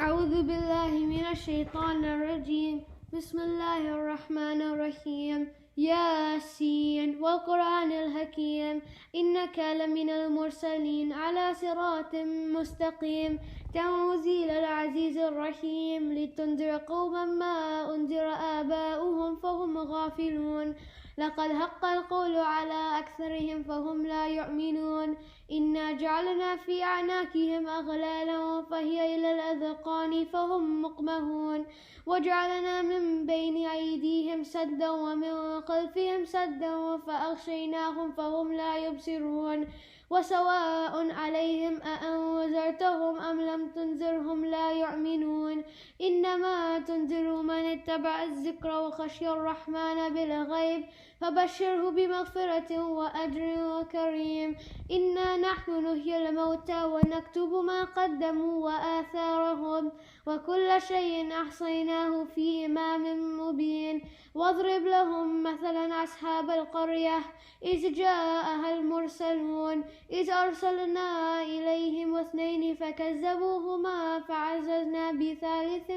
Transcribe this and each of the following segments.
أعوذ بالله من الشيطان الرجيم. بسم الله الرحمن الرحيم. ياسين والقرآن الحكيم إنك لمن المرسلين على صراط مستقيم تنزيل العزيز الرحيم لتنذر قوما ما أنذر آباؤهم فهم غافلون لقد حق القول على أكثرهم فهم لا يؤمنون إنا جعلنا في أعناقهم أغلالا فهي إلى الأذقان فهم مقمحون وجعلنا من بين أيديهم سدا ومن خلفهم سدا فأغشيناهم فهم لا يبصرون وسواء عليهم أأنذرتهم أم لم تنذرهم لا يؤمنون إنما تنذر من اتبع الذكر وخشي الرحمن بالغيب فبشره بمغفرة وأجر كريم. إنا نحن نحيي الموتى ونكتب ما قدموا وآثارهم وكل شيء أحصيناه في إمام مبين. واضرب لهم مثلا أصحاب القرية إذ جاءها المرسلون إذ أرسلنا إليهم اثنين فكذبوهما فعززنا بثالث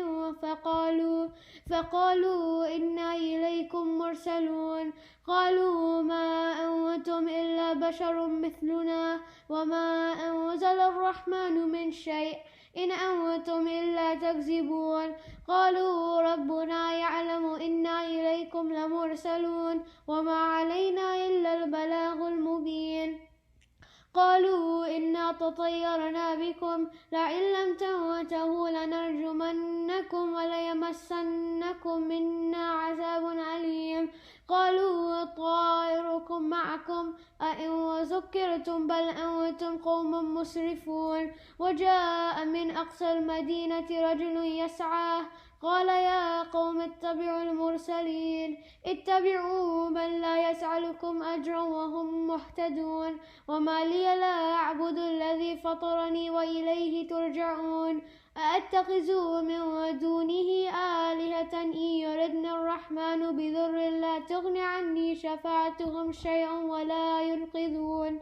فقالوا إنا إليكم مرسلون قالوا ما أنتم إلا بشر مثلنا وما أنزل الرحمن من شيء إن أنتم إلا تكذبون قالوا ربنا يعلم إنا إليكم لمرسلون وما علينا إلا البلاغ المبين قالوا إنا تطيرنا بكم لئن لم تنتهوا لنرجمنكم وليمسنكم منا عذاب أليم قالوا طائركم معكم أئن ذكرتم بل أنتم قوم مسرفون وجاء من أقصى المدينة رجل يسعى قال يا قوم اتبعوا المرسلين اتبعوا من لا يسألكم أجرا وهم مهتدون وما لي لا أعبد الذي فطرني وإليه ترجعون أأتخذ من دونه آلهة إن يردن الرحمن بضر لا تغن عني شفاعتهم شيئا ولا ينقذون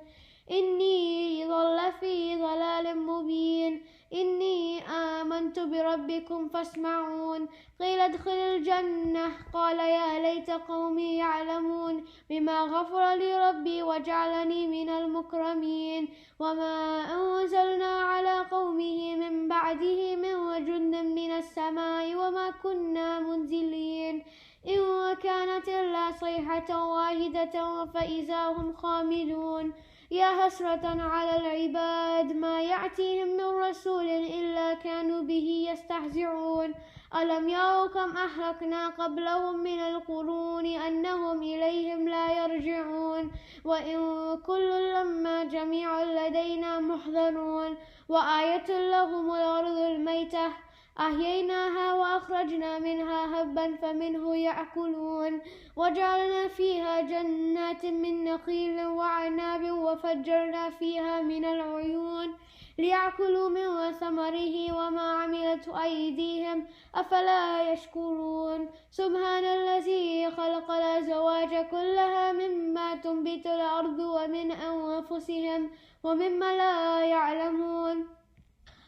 إني ضل في ضلال مبين إني آمنت بربكم فاسمعون قيل ادخل الجنة قال يا ليت قومي يعلمون بما غفر لي ربي وجعلني من المكرمين وما أنزلنا على قومه من بعده من جند من السماء وما كنا منزلين إن كانت إلا صيحة واحدة فإذا هم خامدون يا حسرة على العباد ما يأتيهم من رسول إلا كانوا به يستهزئون ألم يروا كم أهلكنا قبلهم من القرون أنهم إليهم لا يرجعون وإن كل لما جميع لدينا محضرون وآية لهم الأرض الميتة أحييناها وأخرجنا منها هبا فمنه يأكلون وجعلنا فيها جنات من نخيل وعناب وفجرنا فيها من العيون ليأكلوا من ثمره وما عملت أيديهم أفلا يشكرون سبحان الذي خلق الأزواج كلها مما تنبت الأرض ومن أنفسهم ومما لا يعلمون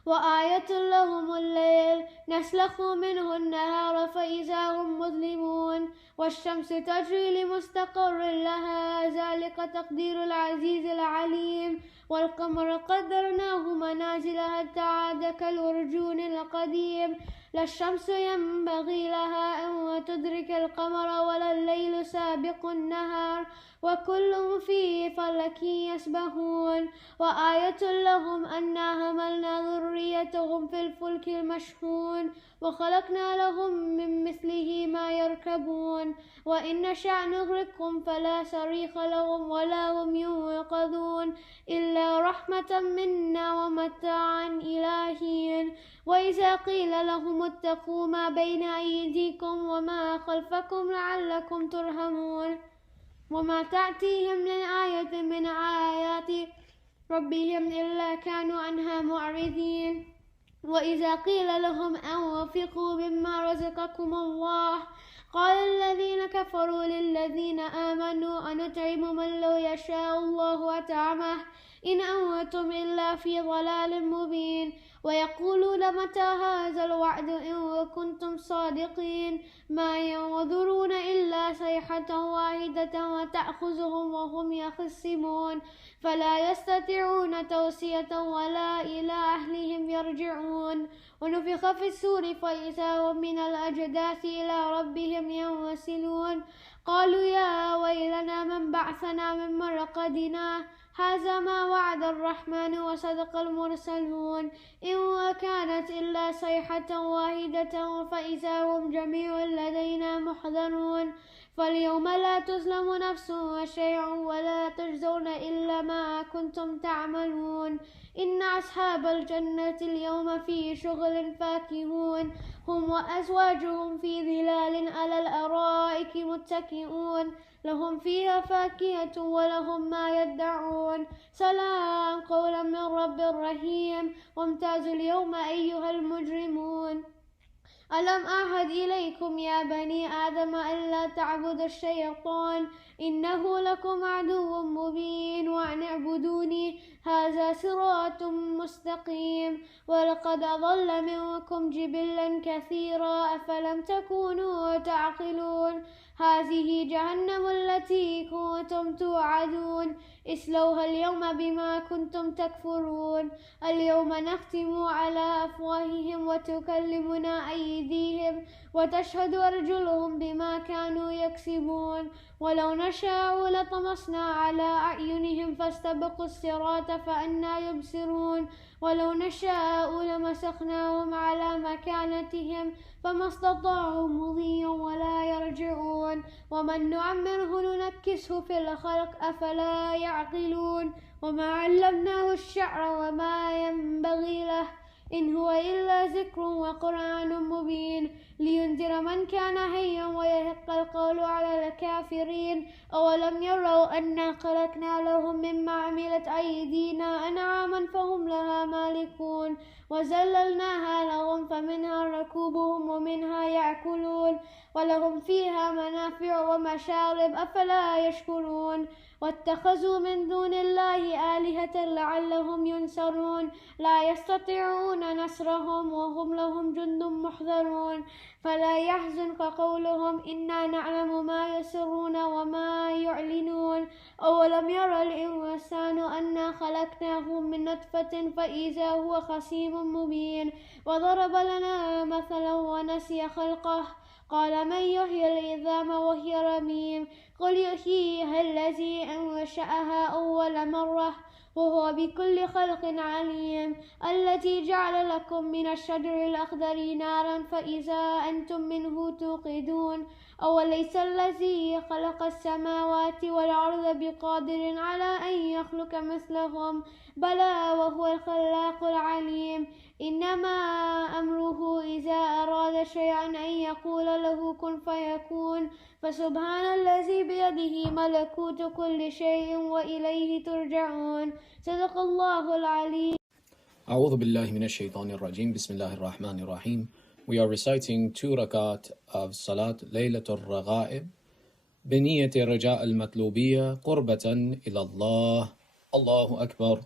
وآية لهم الليل نسلخ منه النهار فإذا هم مظلمون والشمس تجري لمستقر لها ذلك تقدير العزيز العليم والقمر قدرناه منازل حتى عاد كالأرجون القديم لا الشمس ينبغي لها أن تدرك القمر ولا الليل سابق النهار وكل في فلك يسبحون وآية لهم أنا حملنا ذريتهم في الفلك المشحون وخلقنا لهم من مثله ما يركبون وإن نشأ نغرقهم فلا صريخ لهم ولا هم ينقذون إلا رحمة منا ومتاعا إلى حين وإذا قيل لهم اتقوا ما بين أيديكم وما خلفكم لعلكم ترحمون وما تأتيهم من آية من آيات ربهم إلا كانوا عنها معرضين وإذا قيل لهم أنفقوا مما رزقكم الله قال الذين كفروا للذين آمنوا أنطعم من لو يشاء الله أطعمه إن أنتم إلا في ضلال مبين ويقولون متى هذا الوعد إن كنتم صادقين ما ينظرون إلا صيحة واحدة وتأخذهم وهم يخصمون فلا يستطيعون توصية ولا إلى أهلهم يرجعون ونفخ في السور فإذا هم من الأجداث إلى ربهم ينسلون قالوا يا ويلنا من بعثنا من مرقدنا هذا ما وعد الرحمن وصدق المرسلون إن كانت إلا صيحة واحدة فإذا هم جميع لدينا محضرون فاليوم لا تظلم نفس شيئا ولا تجزون إلا ما كنتم تعملون إن أصحاب الجنة اليوم في شغل فاكهون هم وأزواجهم في ظلال على الأرائك متكئون لهم فيها فاكهة ولهم ما يدعون سلام قولا من رب رحيم وامتازوا اليوم أيها المجرمون ألم أعهد إليكم يا بني آدم ألا تعبدوا الشيطان إنه لكم عدو مبين وأن اعبدوني هذا صراط مستقيم ولقد أضل منكم جبلا كثيرا أفلم تكونوا تعقلون هذه جهنم التي كنتم توعدون اصلوها اليوم بما كنتم تكفرون اليوم نختم على أفواههم وتكلمنا أيديهم وتشهد أرجلهم بما كانوا يكسبون ولو نشاء لطمسنا على أعينهم فاستبقوا الصراط فأنى يبصرون ولو نشاء لمسخناهم على مكانتهم فما استطاعوا مضيا ولا يرجعون ومن نعمره ننكسه في الخلق أفلا يعقلون وما علمناه الشعر وما ينبغي له إن هو إلا ذكر وقرآن مبين لينذر من كان حيا ويحق القول على الكافرين أولم يروا أنا خلقنا لهم مما عملت أيدينا أنعاما فهم لها مالكون وذللناها لهم فمنها ركوبهم ومنها يأكلون ولهم فيها منافع ومشارب أفلا يشكرون واتخذوا من دون الله آلهة لعلهم ينصرون لا يستطيعون نصرهم وهم لهم جند محضرون فلا يحزنك قولهم إنا نعلم ما يسرون وما يعلنون أولم يرى الإنسان أنا خلقناه من نطفة فإذا هو خصيم مبين وضرب لنا مثلا ونسي خلقه قال من يحيي العظام وهي رميم قل يحييها الذي أنشأها أول مرة وهو بكل خلق عليم التي جعل لكم من الشجر الأخضر نارا فإذا أنتم منه توقدون أوليس الذي خلق السماوات والأرض بقادر على أن يخلق مثلهم بلى وهو الخلاق العليم إنما أمره إذا أراد شيئا أن يقول له كن فيكون فسبحان الذي بيده ملكوت كل شيء وإليه ترجعون صدق الله العليم. أعوذ بالله من الشيطان الرجيم. بسم الله الرحمن الرحيم. We are reciting 2 rakat of Salat Laylatul Raghaib بنية الرجاء المطلوبية قربة إلى الله. الله أكبر.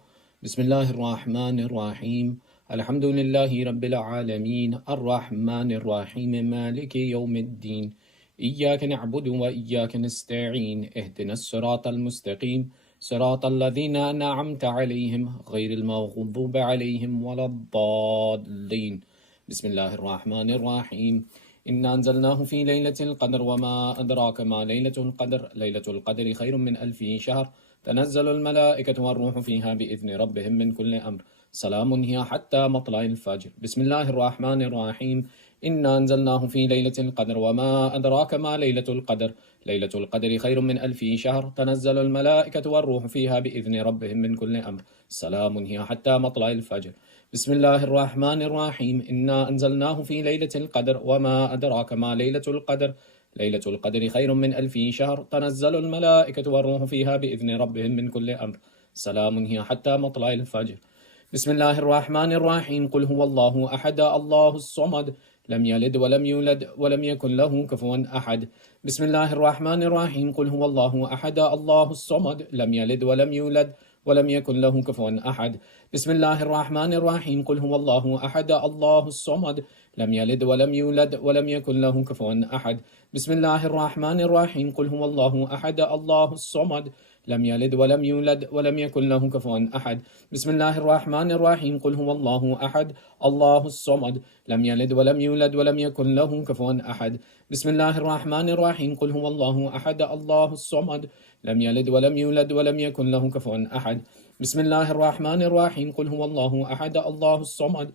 بسم الله الرحمن الرحيم. الحمد لله رب العالمين الرحمن الرحيم مالك يوم الدين إياك نعبد وإياك نستعين اهدنا الصراط المستقيم صراط الذين أنعمت عليهم غير المغضوب عليهم ولا الضالين. بسم الله الرحمن الرحيم. إنا أنزلناه في ليلة القدر وما أدراك ما ليلة القدر ليلة القدر خير من 1000 شهر تنزل الملائكة والروح فيها بإذن ربهم من كل أمر سلام هي حتى مطلع الفجر. بسم الله الرحمن الرحيم. إنا أنزلناه في ليلة القدر وما أدراك ما ليلة القدر ليلة القدر خير من 1000 شهر تنزل الملائكة والروح فيها بإذن ربهم من كل أمر سلام هي حتى مطلع الفجر. بسم الله الرحمن الرحيم. إنا أنزلناه في ليلة القدر وما أدراك ما ليلة القدر ليلة القدر خير من 1000 شهر تنزل الملائكة والروح فيها بإذن ربهم من كل أمر سلام هي حتى مطلع الفجر. بسم الله الرحمن الرحيم. قل هو الله أحد الله الصمد لم يلد ولم يولد ولم يكن له كفوا أحد. بسم الله الرحمن الرحيم. قل هو الله أحد الله الصمد لم يلد ولم يولد ولم يكن له كفوا أحد. بسم الله الرحمن الرحيم. قل هو الله أحد الله الصمد لم يلد ولم يولد ولم يكن له كفوا أحد. بسم الله الرحمن الرحيم. قل هو الله أحد الله الصمد لم يلد ولم يولد ولم يكن له كفوا أحد. بسم الله الرحمن الرحيم. قل هو الله أحد الله الصمد لم يلد ولم يولد ولم يكن له كفوا أحد. بسم الله الرحمن الرحيم. قل هو الله أحد الله الصمد لم يلد ولم يولد ولم يكن له كفوا أحد. بسم الله الرحمن الرحيم. قل هو الله أحد الله الصمد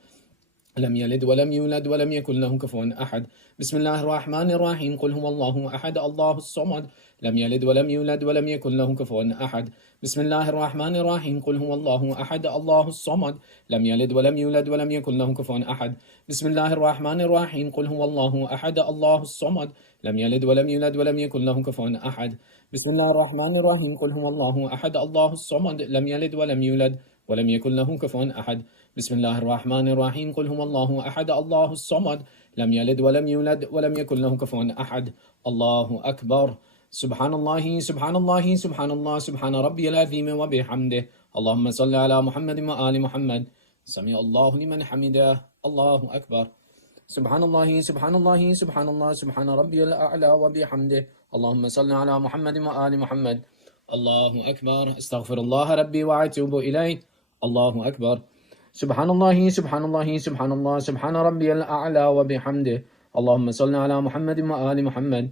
لم يلد ولم يولد ولم يكن له كفوا أحد. بسم الله الرحمن الرحيم. قل هو الله أحد الله الصمد لم يلد ولم يولد ولم يكن له كفوا أحد. بسم الله الرحمن الرحيم. قل هو الله أحد الله الصمد لم يلد ولم يولد ولم يكن له كفوا أحد. بسم الله الرحمن الرحيم. قل هو الله أحد الله الصمد لم يلد ولم يولد ولم يكن له كفوا أحد. بسم الله الرحمن الرحيم. قل هو الله أحد الله الصمد لم يلد ولم يولد ولم يكن له كفوا أحد. بسم الله الرحمن الرحيم. قل هو الله أحد الله الصمد لم يلد ولم يولد ولم يكن له كفوا أحد. الله أكبر. سبحان الله سبحان الله سبحان الله سبحان ربي العظيم وبحمده. اللهم صل على محمد وآل محمد. سمع الله لمن حمده. الله أكبر. سبحان الله سبحان الله سبحان الله سبحان ربي الأعلى وبحمده. اللهم صل على محمد وآل محمد. الله أكبر. استغفر الله ربي وأتوب إليه. الله أكبر. سبحان الله سبحان الله سبحان الله سبحان ربي الأعلى وبحمده. اللهم صل على محمد وآل محمد.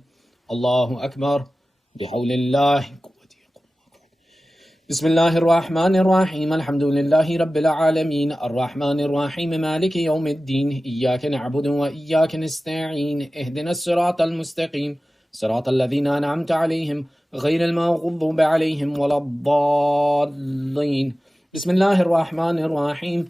الله أكبر. بحول الله. بسم الله الرحمن الرحيم. الحمد لله رب العالمين الرحمن الرحيم مالك يوم الدين. إياك نعبد وإياك نستعين. اهدنا الصراط المستقيم صراط الذين أنعمت عليهم غير المغضوب عليهم ولا الضالين. بسم الله الرحمن الرحيم.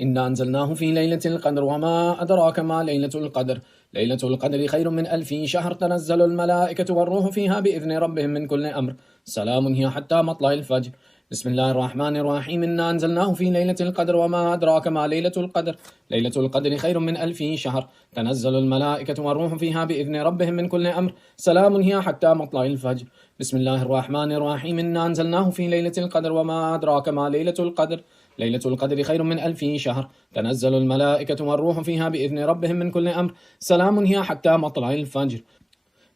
إنا أنزلناه في ليلة القدر وما أدراك ما ليلة القدر. ليلة القدر خير من 1000 شهر. تنزل الملائكة والروح فيها بإذن ربهم من كل أمر. سلام هي حتى مطلع الفجر. بسم الله الرحمن الرحيم. إنا أنزلناه في ليلة القدر وما أدراك ما ليلة القدر. ليلة القدر خير من 1000 شهر. تنزل الملائكة والروح فيها بإذن ربهم من كل أمر. سلام هي حتى مطلع الفجر. بسم الله الرحمن الرحيم. إنا أنزلناه في ليلة القدر وما أدراك ما ليلة القدر. ليلة القدر خير من 1000 شهر. تنزل الملائكة والروح فيها بإذن ربهم من كل أمر. سلام هي حتى مطلع الفجر.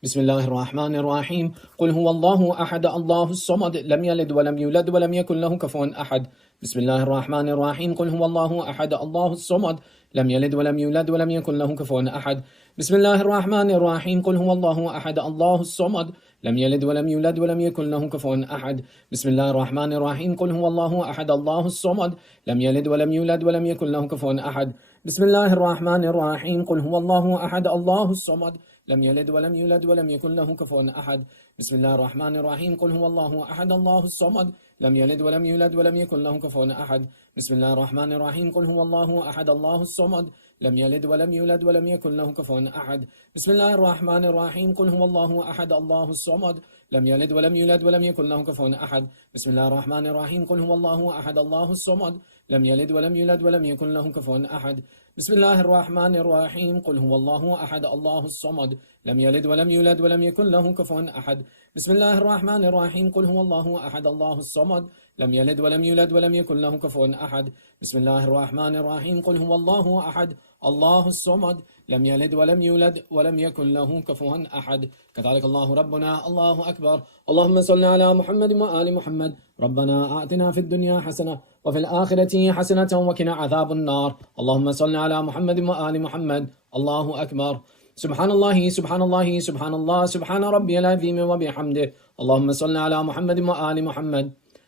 بسم الله الرحمن الرحيم. قل هو الله أحد الله الصمد لم يلد ولم يولد ولم يكن له كفوا أحد. بسم الله الرحمن الرحيم. قل هو الله أحد الله الصمد لم يلد ولم يولد ولم يكن له كفوا أحد. بسم الله الرحمن الرحيم. قل هو الله أحد الله الصمد لم يلد ولم يولد ولم يكن له كفوا أحد. بسم الله الرحمن الرحيم. قل هو الله أحد الله الصمد لم يلد ولم يولد ولم يكن له كفوا أحد. بسم الله الرحمن الرحيم. قل هو الله أحد الله الصمد لم يلد ولم يولد ولم يكن له كفوا أحد. بسم الله الرحمن الرحيم. قل هو الله أحد الله الصمد لم يلد ولم يولد ولم يكن له كفوا أحد. بسم الله الرحمن الرحيم. قل هو الله أحد الله الصمد لم يلد ولم يولد ولم يكن له كفوا أحد. بسم الله الرحمن الرحيم. قل هو الله أحد الله الصمد لم يلد ولم يولد ولم يكن له كفوا أحد. بسم الله الرحمن الرحيم. قل هو الله أحد الله الصمد لم يلد ولم يولد ولم يكن له كفوا أحد. بسم الله الرحمن الرحيم. قل هو الله أحد الله الصمد لم يلد ولم يولد ولم يكن له كفوا أحد. بسم الله الرحمن الرحيم. قل هو الله أحد الله الصمد لم يلد ولم يولد ولم يكن له كفوا أحد. بسم الله الرحمن الرحيم. قل هو الله أحد الله الصمد لم يلد ولم يولد ولم يكن له كفوا أحد. كذلك الله ربنا. الله أكبر. اللهم صل على محمد وآل محمد. ربنا آتنا في الدنيا حسنة وفي الآخرة حسنة وقنا عذاب النار. اللهم صل على محمد وآل محمد. الله أكبر. سبحان الله سبحان الله سبحان الله سبحان ربي العظيم وبحمده. اللهم صل على محمد وآل محمد.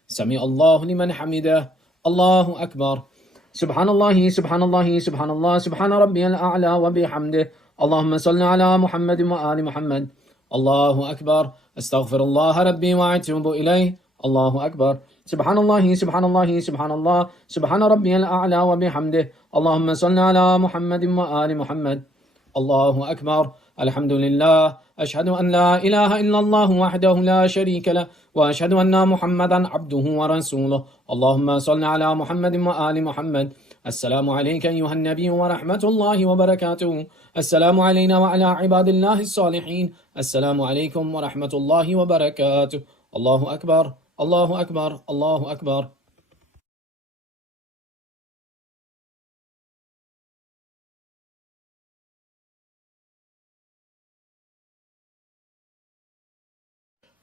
سمع الله لمن حمده. الله أكبر. سبحان الله سبحان الله سبحان الله سبحان ربي الأعلى وبحمده. اللهم صل على محمد وآل محمد. الله أكبر. استغفر الله ربي وأتوب إليه. الله أكبر. سبحان الله سبحان الله سبحان الله سبحان ربي الأعلى وبحمده. اللهم صل على محمد وآل محمد. الله أكبر. الحمد لله. أشهد أن لا إله إلا الله وحده لا شريك له وأشهد أن محمدا عبده ورسوله. اللهم صل على محمد وآل محمد. السلام عليك أيها النبي ورحمة الله وبركاته. السلام علينا وعلى عباد الله الصالحين. السلام عليكم ورحمة الله وبركاته. الله أكبر. الله أكبر الله أكبر.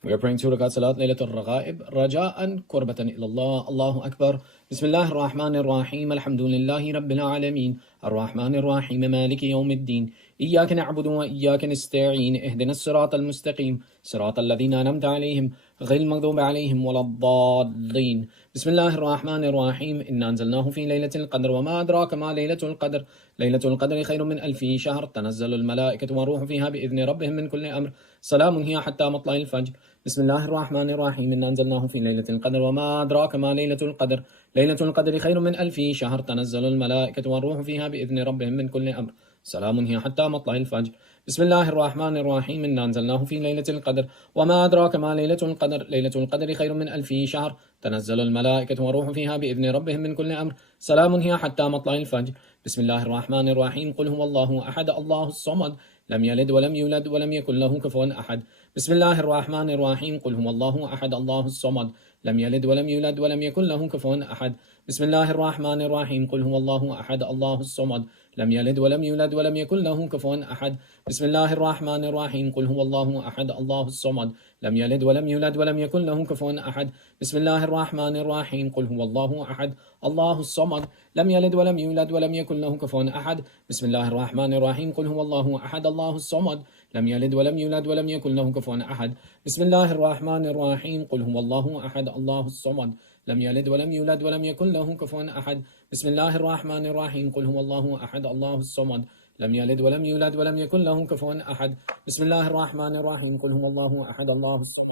We are praying 2 rakat salat Laylatul Raghaib, raja'an kurbatan ilallah. Allahu Akbar. Bismillahir Rahmanir Rahim. Alhamdulillahi Rabbil Alameen. Ar-Rahmanir Rahim. Maliki Yawmiddin. إياك نعبد وإياك نستعين اهدنا الصراط المستقيم صراط الذين أنعمت عليهم غير المغضوب عليهم ولا الضالين. بسم الله الرحمن الرحيم. إنا أنزلناه في ليلة القدر وما أدراك ما ليلة القدر. ليلة القدر خير من 1000 شهر. تنزل الملائكة والروح فيها بإذن ربهم من كل أمر. سلام هي حتى مطلع الفجر. بسم الله الرحمن الرحيم. إنا أنزلناه في ليلة القدر وما أدراك ما ليلة القدر. ليلة القدر خير من 1000 شهر. تنزل الملائكة والروح فيها بإذن ربهم من كل أمر. سلام هي حتى مطلع الفجر. بسم الله الرحمن الرحيم. إنا أنزلناه في ليلة القدر وما أدراك ما ليلة القدر. ليلة القدر خير من 1000 شهر. تنزل الملائكة والروح فيها بإذن ربهم من كل أمر. سلام هي حتى مطلع الفجر. بسم الله الرحمن الرحيم. قل هو الله أحد الله الصمد لم يلد ولم يولد ولم يكن له كفوا أحد. بسم الله الرحمن الرحيم. قل هو الله أحد الله الصمد لم يلد ولم يولد ولم يكن له كفوا أحد. بسم الله الرحمن الرحيم. قل هو الله أحد الله الصمد لم يلد ولم يولد ولم يكن له كفوا أحد. بسم الله الرحمن الرحيم. قل هو الله أحد الله الصمد لم يلد ولم يولد ولم يكن له كفوا أحد. بسم الله الرحمن الرحيم. قل هو الله أحد الله الصمد لم يلد ولم يولد ولم يكن له كفوا أحد. بسم الله الرحمن الرحيم. قل هو الله أحد الله الصمد لم يلد ولم يولد ولم يكن له كفوا أحد. بسم الله الرحمن الرحيم. قل هو الله أحد الله الصمد لم يلد ولم يولد ولم يكن له كفوا أحد. بسم الله الرحمن الرحيم. قل هو الله أحد الله الصمد لم يلد ولم يولد ولم يكن له كفوا أحد. بسم الله الرحمن الرحيم. قل هو الله أحد الله الصمد لم يلد ولم يولد ولم يكن له كفوا أحد. بسم الله الرحمن الرحيم. قل هو الله أحد الله الصمد لم يلد ولم يولد ولم يكن له كفوا أحد. بسم الله الرحمن الرحيم. قل هو الله أحد الله الصمد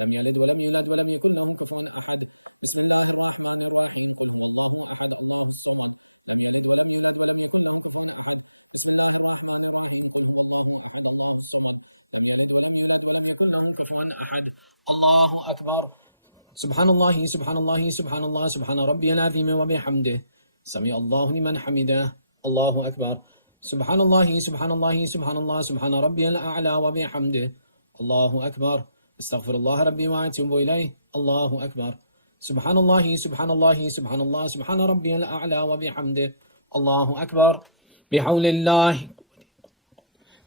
لم يلد ولم يولد ولم يكن له كفوا أحد. الله أكبر. سبحان الله سبحان الله سبحان الله سبحان ربي العظيم وبحمده سمع الله لمن حمده. الله أكبر. سبحان الله سبحان الله سبحان الله سبحان ربي الأعلى وبحمده. الله أكبر. استغفر الله ربي وأتوب إليه. الله أكبر. سبحان الله سبحان الله سبحان الله سبحان ربي الأعلى وبحمده. الله أكبر. بحول الله.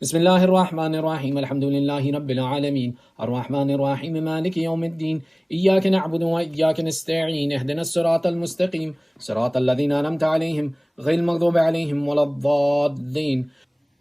بسم الله الرحمن الرحيم. الحمد لله رب العالمين الرحمن الرحيم مالك يوم الدين. إياك نعبد وإياك نستعين اهدنا الصراط المستقيم صراط الذين أنعمت عليهم غير المغضوب عليهم ولا الضالين.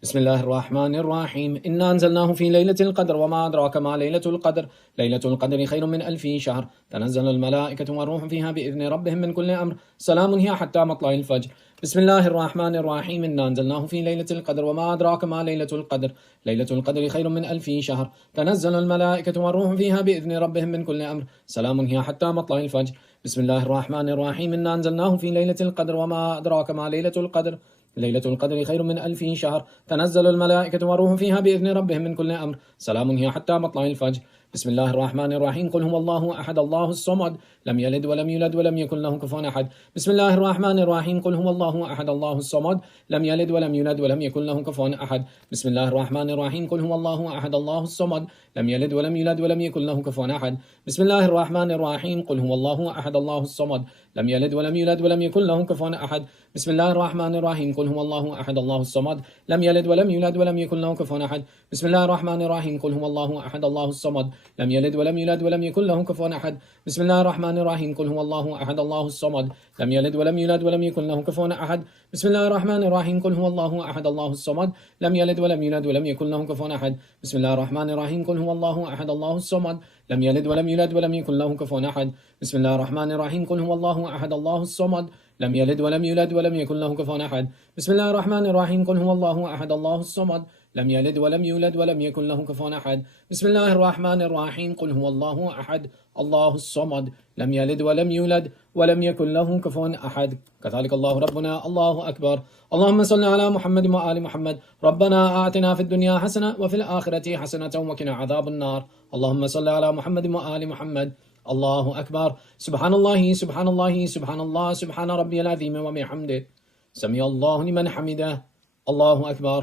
بسم الله الرحمن الرحيم. إنا أنزلناه في ليلة القدر وما أدراك ما ليلة القدر. ليلة القدر خير من 1000 شهر. تنزل الملائكة والروح فيها بإذن ربهم من كل أمر. سلام هي حتى مطلع الفجر. بسم الله الرحمن الرحيم. إنا أنزلناه في ليلة القدر وما أدراك ما ليلة القدر. ليلة القدر خير من 1000 شهر. تنزل الملائكة والروح فيها بإذن ربهم من كل أمر. سلام هي حتى مطلع الفجر. بسم الله الرحمن الرحيم. إنا أنزلناه في ليلة القدر وما أدراك ما ليلة القدر. ليلة القدر خير من 1000 شهر. تنزل الملائكة والروح فيها بإذن ربهم من كل أمر. سلام هي حتى مطلع الفجر. بسم الله الرحمن الرحيم. قل هو الله أحد الله الصمد لم يلد ولم يولد ولم يكن له كفوا أحد. بسم الله الرحمن الرحيم. قل هو الله أحد الله الصمد لم يلد ولم يولد ولم يكن له كفوا أحد. بسم الله الرحمن الرحيم. قل هو الله أحد الله الصمد لم يلد ولم يولد ولم يكن له كفوا أحد. بسم الله الرحمن الرحيم. قل هو الله أحد الله الصمد لم يلد ولم يولد ولم يكن له كفوا أحد. بسم الله الرحمن الرحيم. قل هو الله أحد الله الصمد لم يلد ولم يولد ولم يكن له كفوا أحد. بسم الله الرحمن الرحيم. قل هو الله أحد الله الصمد لم يلد ولم يولد ولم يكن له كفوا أحد. بسم الله الرحمن الرحيم. قل هو الله أحد الله الصمد لم يلد ولم يولد ولم يكن له كفوا أحد. بسم الله الرحمن الرحيم. قل هو الله أحد الله الصمد لم يلد ولم يولد ولم يكن له كفوا أحد. بسم الله الرحمن الرحيم. قل هو الله أحد الله الصمد لم يلد ولم يولد ولم يكن له كفوا أحد. بسم الله الرحمن الرحيم. قل هو الله أحد الله الصمد لم يلد ولم يولد ولم يكن له كفوا أحد. بسم الله الرحمن الرحيم. قل هو الله أحد الله الصمد لم يلد ولم يولد ولم يكن له كفوا أحد. بسم الله الرحمن الرحيم. قل هو الله أحد الله الصمد لم يلد ولم يولد ولم يكن له كفوا أحد. كذلك الله ربنا. الله أكبر. اللهم صل على محمد وآل محمد. ربنا آتنا في الدنيا حسنة وفي الآخرة حسنة وقنا عذاب النار. اللهم صل على محمد وآل محمد. الله أكبر. سبحان الله سبحان الله سبحان الله سبحان ربي العظيم وبحمده سمع الله لمن حمده. الله أكبر.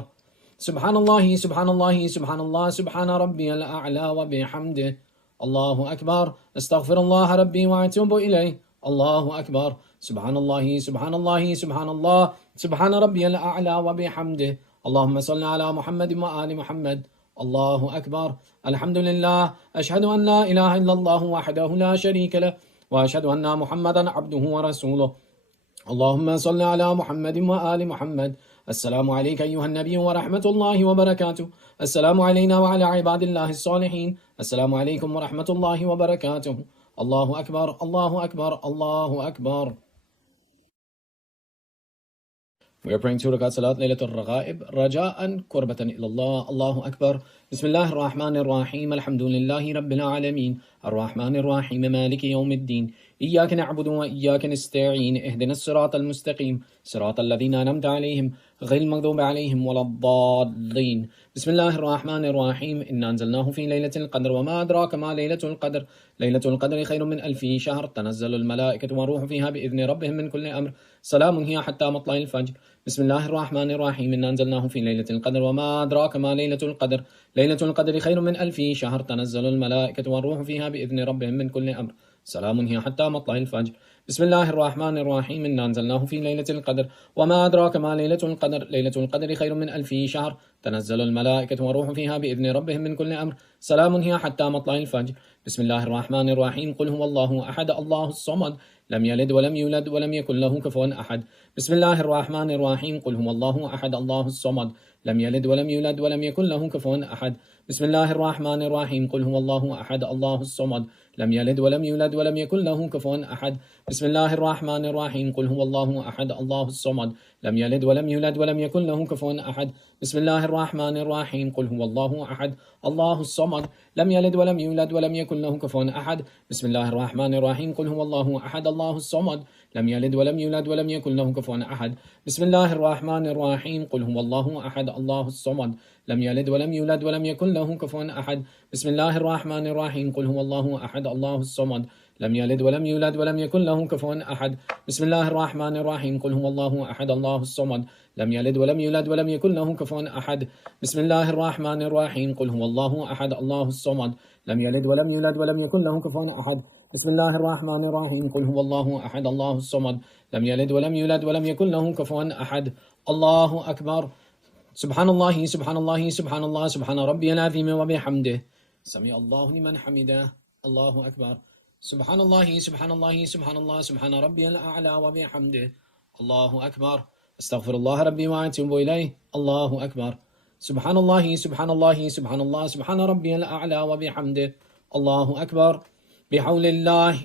سبحان الله سبحان الله سبحان الله سبحان ربي الأعلى وبحمده. الله أكبر. أستغفر الله ربي وأتوب إليه. الله أكبر. سبحان الله سبحان الله سبحان الله سبحان ربي الأعلى وبحمده. اللهم صل على محمد وآل محمد. الله أكبر. الحمد لله. أشهد أن لا إله إلا الله وحده لا شريك له، وأشهد أن محمدا عبده ورسوله. اللهم صل على محمد وآل محمد. السلام عليك أيها النبي ورحمة الله وبركاته. السلام علينا وعلى عباد الله الصالحين. السلام عليكم ورحمة الله وبركاته. الله أكبر الله أكبر الله أكبر. We are praying 2 rakat salat Laylatul Raghaib رجاء كربة إلى الله. الله أكبر. بسم الله الرحمن الرحيم. الحمد لله رب العالمين الرحمن الرحيم مالك يوم الدين إياك نعبد وإياك نستعين اهدنا الصراط المستقيم صراط الذين أنعمت عليهم غير المغضوب عليهم ولا الضالين. بسم الله الرحمن الرحيم. إنا أنزلناه في ليلة القدر وما أدراك ما ليلة القدر. ليلة القدر خير من 1000 شهر. تنزل الملائكة والروح فيها بإذن ربهم من كل أمر. سلام هي حتى مطلع الفجر. بسم الله الرحمن الرحيم. إنا أنزلناه في ليلة القدر وما أدراك ما ليلة القدر. ليلة القدر خير من 1000 شهر. تنزل الملائكة والروح فيها بإذن ربهم من كل أمر. سلام هي حتى مطلع الفجر. بسم الله الرحمن الرحيم. إنا أنزلناه في ليلة القدر وما أدراك ما ليلة القدر. ليلة القدر خير من 1000 شهر. تنزل الملائكة والروح فيها بإذن ربهم من كل أمر. سلام هي حتى مطلع الفجر. بسم الله الرحمن الرحيم. قل هو الله أحد الله الصمد لم يلد ولم يولد ولم يكن له كفوا أحد. بسم الله الرحمن الرحيم. قل هو الله أحد الله الصمد لم يلد ولم يولد ولم يكن له كفوا أحد. بسم الله الرحمن الرحيم. قل هو الله أحد الله الصمد لم يلد ولم يولد ولم يكن له كفوا أحد. بسم الله الرحمن الرحيم. قل هو الله أحد الله الصمد لم يلد ولم يولد ولم يكن له كفوا أحد. بسم الله الرحمن الرحيم. قل هو الله أحد الله الصمد لم يلد ولم يولد ولم يكن له كفوا أحد. بسم الله الرحمن الرحيم. قل هو الله أحد الله الصمد لم يلد ولم يولد ولم يكن له كفوا أحد. بسم الله الرحمن الرحيم. قل هو الله أحد الله الصمد لم يلد ولم يولد ولم يكن له كفوا أحد. بسم الله الرحمن الرحيم. قل هو الله أحد الله الصمد لم يلد ولم يولد ولم يكن له كفوا أحد. بسم الله الرحمن الرحيم. قل هو الله أحد الله الصمد لم يلد ولم يولد ولم يكن له كفوا أحد. بسم الله الرحمن الرحيم. قل هو الله أحد الله الصمد لم يلد ولم يولد ولم يكن له كفوا أحد. بسم الله الرحمن الرحيم. قل هو الله أحد الله الصمد لم يلد ولم يولد ولم يكن له كفوا أحد. الله أكبر. سبحان الله سبحان الله سبحان الله سبحان ربي العظيم وبحمده. سمع الله لمن حمده. الله أكبر. سبحان الله سبحان الله سبحان الله سبحان ربي الأعلى وبحمده. الله أكبر. أستغفر الله ربي وأتوب إليه. الله أكبر. سبحان الله سبحان الله سبحان الله سبحان ربي الأعلى وبحمده. الله أكبر. بحول الله.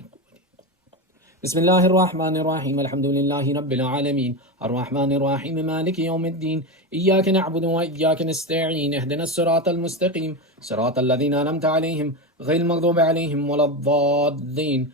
بسم الله الرحمن الرحيم. الحمد لله رب العالمين الرحمن الرحيم مالك يوم الدين إياك نعبد وإياك نستعين اهدنا الصراط المستقيم صراط الذين أنعمت عليهم غير المغضوب عليهم ولا الضالين.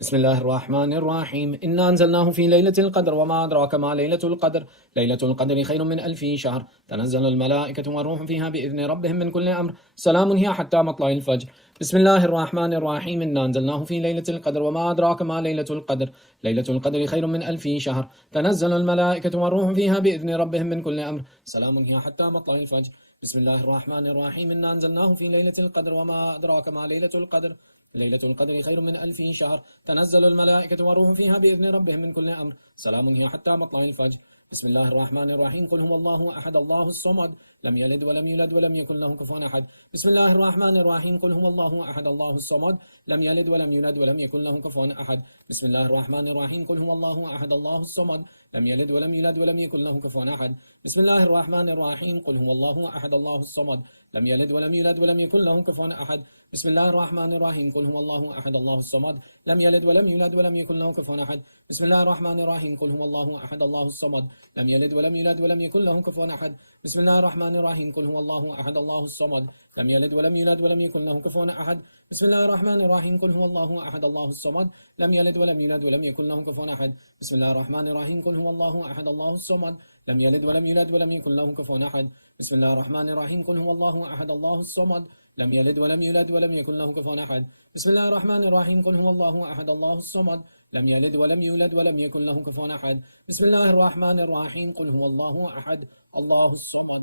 بسم الله الرحمن الرحيم. إنا أنزلناه في ليلة القدر وما أدراك ما ليلة القدر. ليلة القدر خير من 1000 شهر. تنزل الملائكة والروح فيها بإذن ربهم من كل أمر. سلام هي حتى مطلع الفجر. بسم الله الرحمن الرحيم. إنا أنزلناه في ليلة القدر وما أدراك ما ليلة القدر. ليلة القدر خير من 1000 شهر. تنزل الملائكة والروح فيها بإذن ربهم من كل أمر. سلام هي حتى مطلع الفجر. بسم الله الرحمن الرحيم. إنا أنزلناه في ليلة القدر وما أدراك ما ليلة القدر. ليلة القدر خير من 1000 شهر. تنزل الملائكة والروح فيها بإذن ربهم من كل أمر. سلام هي حتى مطلع الفجر. بسم الله الرحمن الرحيم. قل هو الله أحد الله الصمد لم يلد ولم يولد ولم يكن له كفوا أحد. بسم الله الرحمن الرحيم. قل هو الله أحد الله الصمد لم يلد ولم يولد ولم يكن له كفوا أحد. بسم الله الرحمن الرحيم. قل هو الله أحد الله الصمد لم يلد ولم يولد ولم يكن له كفوا أحد. بسم الله الرحمن الرحيم. قل هو الله أحد الله الصمد لم يلد ولم يولد ولم يكن له كفوا أحد. بسم الله الرحمن الرحيم. قل هو الله أحد الله الصمد لم يلد ولم يولد ولم يكن له كفوا أحد. بسم الله الرحمن الرحيم. قل هو الله أحد الله الصمد لم يلد ولم يولد ولم يكن له كفوا أحد. بسم الله الرحمن الرحيم. قل هو الله أحد الله الصمد لم يلد ولم يولد ولم يكن له كفوا أحد. بسم الله الرحمن الرحيم. قل هو الله أحد الله الصمد لم يلد ولم يولد ولم يكن له كفوا أحد. بسم الله الرحمن الرحيم. قل هو الله أحد الله الصمد لم يلد ولم يولد ولم يكن له كفوا أحد. بسم الله الرحمن الرحيم. قل هو الله أحد الله الصمد لم يلد ولم يولد ولم يكن له كفوا أحد. بسم الله الرحمن الرحيم. قل هو الله أحد الله الصمد لم يلد ولم يولد ولم يكن له كفوا أحد. بسم الله الرحمن الرحيم. قل هو الله أحد الله الصمد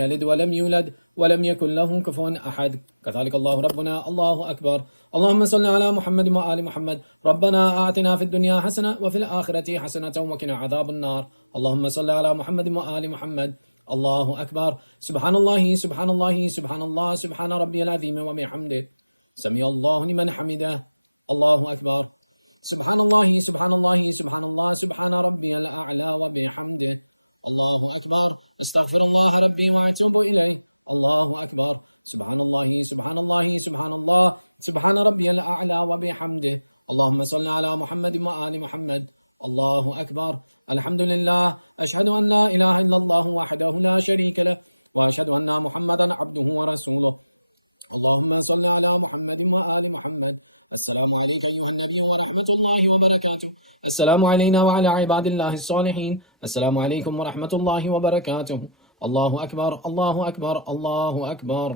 لم يلد ولم يولد ولم يكن له كفوا أحد. استغفر الله ربي واتوب. اللهم صل على محمد وآل محمد. الله أكبر. السلام علينا وعلى عباد الله الصالحين. السلام عليكم ورحمة الله وبركاته. الله أكبر الله أكبر الله أكبر.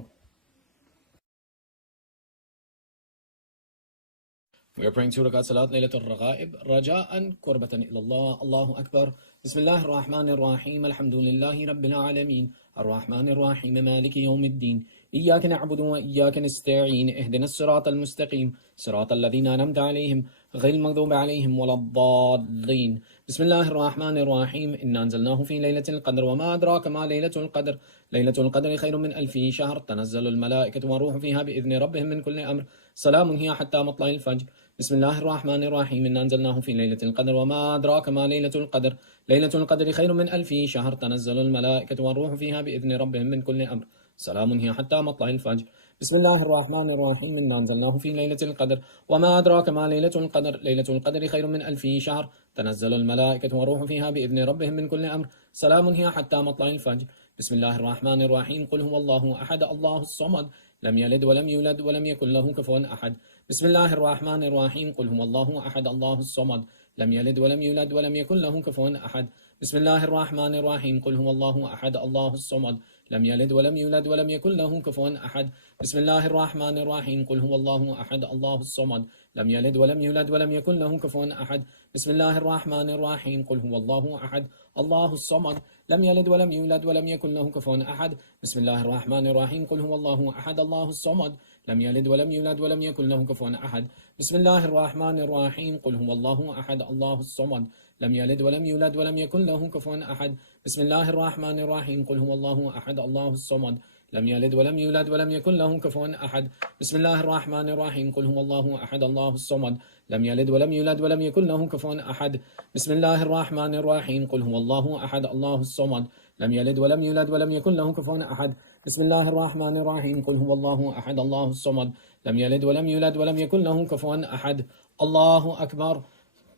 We are praying 2 rakat salat Laylatul Raghaib, raja'an qurbatan ilallah. Allahu Akbar. Bismillahir Rahmanir Rahim. Alhamdulillahi Rabbil Alameen. Ar-Rahmanir Rahim. Maliki Yawmiddin. إياك نعبد وإياك نستعين. اهدنا الصراط المستقيم صراط الذين أنعمت عليهم غير المغضوب عليهم ولا الضالين. بسم الله الرحمن الرحيم. إنا أنزلناه في ليلة القدر وما أدراك ما ليلة القدر. ليلة القدر خير من 1000 شهر. تنزل الملائكة والروح فيها بإذن ربهم من كل أمر. سلام هي حتى مطلع الفجر. بسم الله الرحمن الرحيم. إنا أنزلناه في ليلة القدر وما أدراك ما ليلة القدر. ليلة القدر خير من 1000 شهر. تنزل الملائكة والروح فيها بإذن ربهم من كل أمر. سلام هي حتى مطلع الفجر. بسم الله الرحمن الرحيم. إنا أنزلناه في ليلة القدر وما أدراك ما ليلة القدر. ليلة القدر خير من 1000 شهر. تنزل الملائكة والروح فيها بإذن ربهم من كل أمر. سلام هي حتى مطلع الفجر. بسم الله الرحمن الرحيم. قل هو الله أحد الله الصمد لم يلد ولم يولد ولم يكن له كفوا أحد. بسم الله الرحمن الرحيم. قل هو الله أحد الله الصمد لم يلد ولم يولد ولم يكن له كفوا أحد. بسم الله الرحمن الرحيم. قل هو الله أحد الله الصمد لم يلد ولم يولد ولم يكن له كفوا أحد. بسم الله الرحمن الرحيم. قل هو الله أحد الله الصمد لم يلد ولم يولد ولم يكن له كفوا أحد. بسم الله الرحمن الرحيم. قل هو الله أحد الله الصمد لم يلد ولم يولد ولم يكن له كفوا أحد. بسم الله الرحمن الرحيم. قل هو الله أحد الله الصمد لم يلد ولم يولد ولم يكن له كفوا أحد. بسم الله الرحمن الرحيم. قل هو الله أحد الله الصمد لم يلد ولم يولد ولم يكن له كفوا أحد. بسم الله الرحمن الرحيم. قل هو الله أحد الله الصمد لم يلد ولم يولد ولم يكن له كفوا أحد. بسم الله الرحمن الرحيم. قل هو الله أحد الله الصمد لم يلد ولم يولد ولم يكن له كفوا أحد. بسم الله الرحمن الرحيم. قل هو الله أحد الله الصمد لم يلد ولم يولد ولم يكن له كفوا أحد. بسم الله الرحمن الرحيم. قل هو الله أحد الله الصمد لم يلد ولم يولد ولم يكن له كفوا أحد. الله أكبر.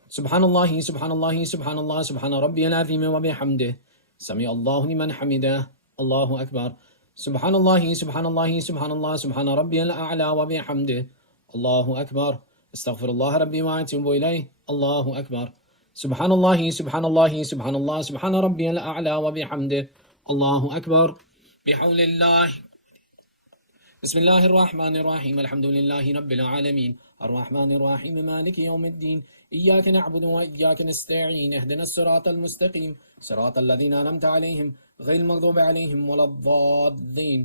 سبحان الله سبحان الله سبحان الله سبحان ربي العظيم وبحمده. سمع الله لمن حمده. الله أكبر. سبحان الله سبحان الله سبحان الله سبحان ربي الأعلى وبحمده. الله أكبر. استغفر الله ربي وأتوب إليه. الله أكبر. سبحان الله سبحان الله سبحان الله سبحان ربي الأعلى وبحمده. الله أكبر. بحول الله. بسم الله الرحمن الرحيم. الحمد لله رب العالمين الرحمن الرحيم مالك يوم الدين. إياك نعبد وإياك نستعين. اهدنا الصراط المستقيم صراط الذين أنعمت عليهم غير المغضوب عليهم ولا الضالين.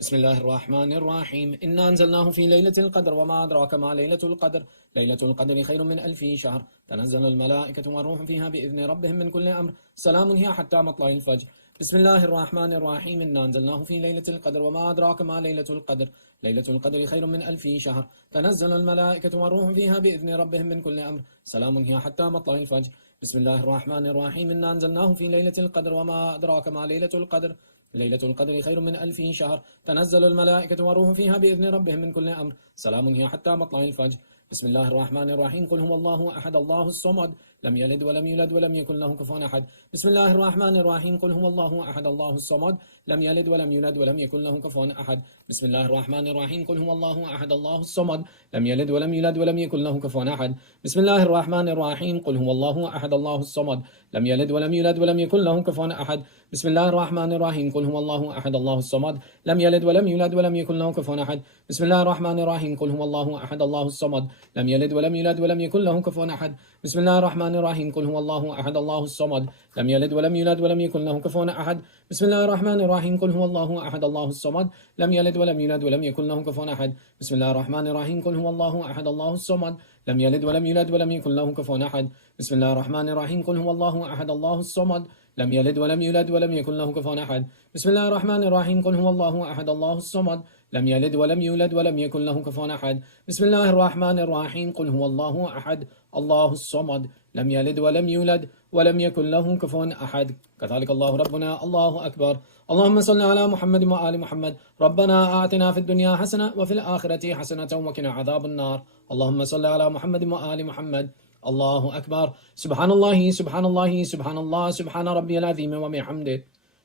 بسم الله الرحمن الرحيم. إنا أنزلناه في ليلة القدر وما أدراك ما ليلة القدر. ليلة القدر خير من 1000 شهر. تنزل الملائكة والروح فيها بإذن ربهم من كل أمر. سلام هي حتى مطلع الفجر. بسم الله الرحمن الرحيم. إنا أنزلناه في ليلة القدر وما أدراك ما ليلة القدر. ليلة القدر خير من 1000 شهر. تنزل الملائكة والروح فيها بإذن ربهم من كل أمر. سلام هي حتى مطلع الفجر. بسم الله الرحمن الرحيم. إنا أنزلناه في ليلة القدر وما أدراك ما ليلة القدر. ليلة القدر خير من 1000 شهر. تنزل الملائكة والروح فيها بإذن ربهم من كل أمر. سلام هي حتى مطلع الفجر. بسم الله الرحمن الرحيم. قل هو الله أحد الله الصمد لم يلد ولم يولد ولم يكن له كفوا أحد. بسم الله الرحمن الرحيم. قل هو الله أحد الله الصمد لم يلد ولم يولد ولم يكن له كفوا أحد. بسم الله الرحمن الرحيم. قل هو الله أحد الله الصمد لم يلد ولم يولد ولم يكن له كفوا أحد. بسم الله الرحمن الرحيم. قل هو الله أحد الله الصمد لم يلد ولم يولد ولم يكن له كفوا أحد. بسم الله الرحمن الرحيم قل هو الله أحد الله الصمد لم يلد ولم يولد ولم يكن له كفوا أحد بسم الله الرحمن الرحيم قل هو الله أحد الله الصمد لم يلد ولم يولد ولم يكن له كفوا أحد بسم الله الرحمن الرحيم قل هو الله أحد الله الصمد لم يلد ولم يولد ولم يكن له كفوا أحد بسم الله الرحمن الرحيم قل هو الله أحد الله الصمد لم يلد ولم يولد ولم يكن له كفوا أحد بسم الله الرحمن الرحيم قل هو الله أحد الله الصمد لم يلد ولم يولد ولم يكن له كفوا أحد بسم الله الرحمن الرحيم قل هو الله أحد الله الصمد لم يلد ولم يولد ولم يكن له كفوا أحد بسم الله الرحمن الرحيم قل هو الله أحد الله الصمد لم يلد ولم يولد ولم يكن له كفوا أحد بسم الله الرحمن الرحيم قل هو الله أحد الله الصمد لم يلد ولم يولد ولم يكن له كفوا أحد كذلك الله ربنا الله أكبر اللهم صل على محمد وآل محمد ربنا آتنا في الدنيا حسنة وفي الآخرة حسنة وقنا عذاب النار اللهم صل على محمد وآل محمد الله أكبر سبحان الله سبحان الله سبحان الله سبحان ربي العظيم وبحمده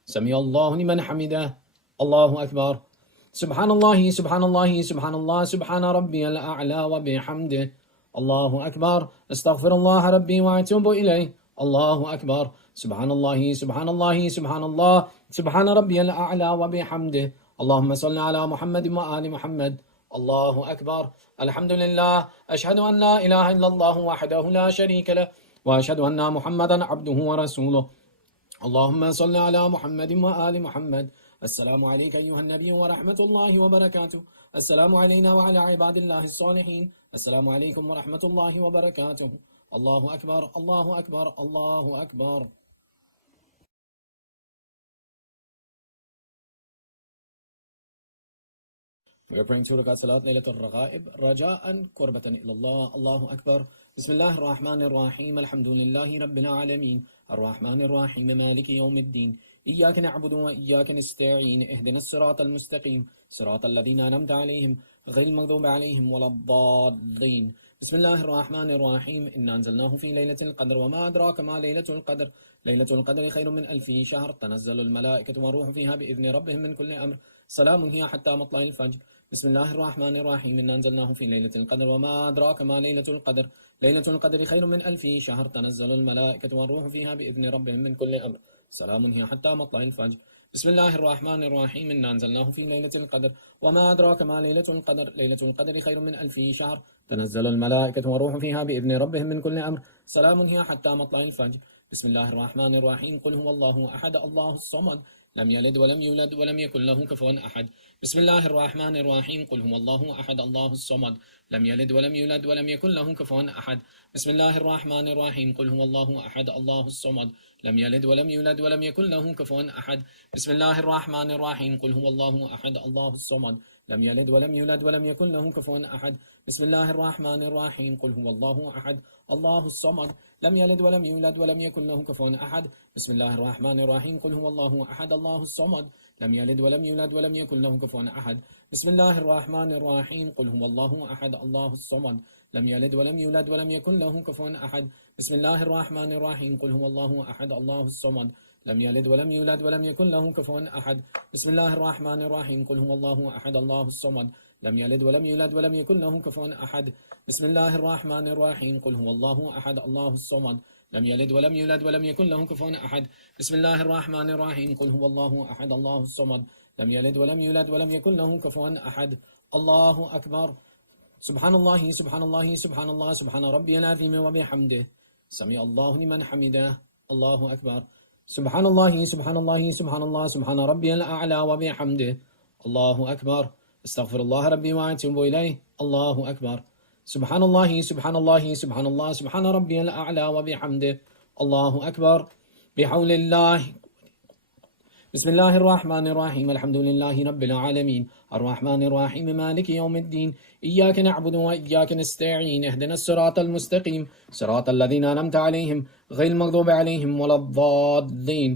سمع الله لمن حمده الله أكبر سبحان الله سبحان الله سبحان الله سبحان ربي الأعلى وبحمده الله أكبر استغفر الله ربي وأتوب إليه الله أكبر سبحان الله سبحان الله سبحان الله سبحان ربي الأعلى وبحمده اللهم صل على محمد وآل محمد الله أكبر الحمد لله أشهد أن لا إله إلا الله وحده لا شريك له وأشهد أن محمدا عبده ورسوله اللهم صل على محمد وآل محمد السلام عليك أيها النبي ورحمة الله وبركاته السلام علينا وعلى عباد الله الصالحين السلام عليكم ورحمة الله وبركاته الله أكبر الله أكبر الله أكبر. We are praying to Rakat Salat Laylatul Raghaib, Raja'an Qurbatan ilallah, Allahu Akbar. Bismillahir Rahmanir Rahim, Alhamdulillahi Rabbil Alameen, Ar-Rahmanir Rahim, Maliki Yawmiddin. إياك نعبد وإياك نستعين اهدنا الصراط المستقيم صراط الذين أنعمت عليهم غير المغضوب عليهم ولا الضالين بسم الله الرحمن الرحيم إنا أنزلناه في ليلة القدر وما أدراك ما ليلة القدر ليلة القدر خير من 1000 شهر تنزل الملائكة والروح فيها بإذن ربهم من كل أمر سلام هي حتى مطلع الفجر بسم الله الرحمن الرحيم إنا أنزلناه في ليلة القدر وما أدراك ما ليلة القدر ليلة القدر خير من 1000 شهر تنزل الملائكة والروح فيها بإذن ربهم من كل أمر سلام هي حتى مطلع الفجر بسم الله الرحمن الرحيم إنا أنزلناه في ليلة القدر وما أدراك ما ليلة القدر ليلة القدر خير من 1000 شهر تنزل الملائكة والروح فيها بإذن ربهم من كل أمر سلام هي حتى مطلع الفجر بسم الله الرحمن الرحيم قل هو الله أحد الله الصمد لم يلد ولم يولد ولم يكن له كفوا أحد بسم الله الرحمن الرحيم قل هو الله أحد الله الصمد لم يلد ولم يولد ولم يكن له كفوا أحد بسم الله الرحمن الرحيم قل هو الله أحد الله الصمد لم يلد ولم يولد ولم يكن له كفوا أحد بسم الله الرحمن الرحيم قل هو الله أحد الله الصمد لم يلد ولم يولد ولم يكن له كفوا أحد بسم الله الرحمن الرحيم قل هو الله أحد الله الصمد لم يلد ولم يولد ولم يكن له كفوا أحد بسم الله الرحمن الرحيم قل هو الله أحد الله الصمد لم يلد ولم يولد ولم يكن له كفوا أحد بسم الله الرحمن الرحيم قل هو الله أحد الله الصمد لم يلد ولم يولد ولم يكن له كفوا أحد بسم الله الرحمن الرحيم قل هو الله أحد الله الصمد لم يلد ولم يولد ولم يكن له كفوا أحد بسم الله الرحمن الرحيم قل هو الله أحد الله الصمد لم يلد ولم يولد ولم يكن له كفوا أحد بسم الله الرحمن الرحيم قل هو الله أحد الله الصمد لم يلد ولم يولد ولم يكن له كفوا أحد بسم الله الرحمن الرحيم قل هو الله أحد الله الصمد لم يلد ولم يولد ولم يكن له كفوا أحد الله أكبر سبحان الله سبحان الله سبحان الله سبحان ربي العظيم وبحمده سمع الله لمن حمده الله أكبر سبحان الله سبحان الله سبحان الله سبحان ربي الأعلى وبحمده الله أكبر استغفر الله ربي وأتوب إليه الله أكبر سبحان الله سبحان الله سبحان الله سبحان ربي الأعلى وبحمده الله أكبر بحول الله بسم الله الرحمن الرحيم الحمد لله رب العالمين الرحمن الرحيم مالك يوم الدين إياك نعبد وإياك نستعين اهدنا الصراط المستقيم صراط الذين أنعمت عليهم غير المغضوب عليهم ولا الضالين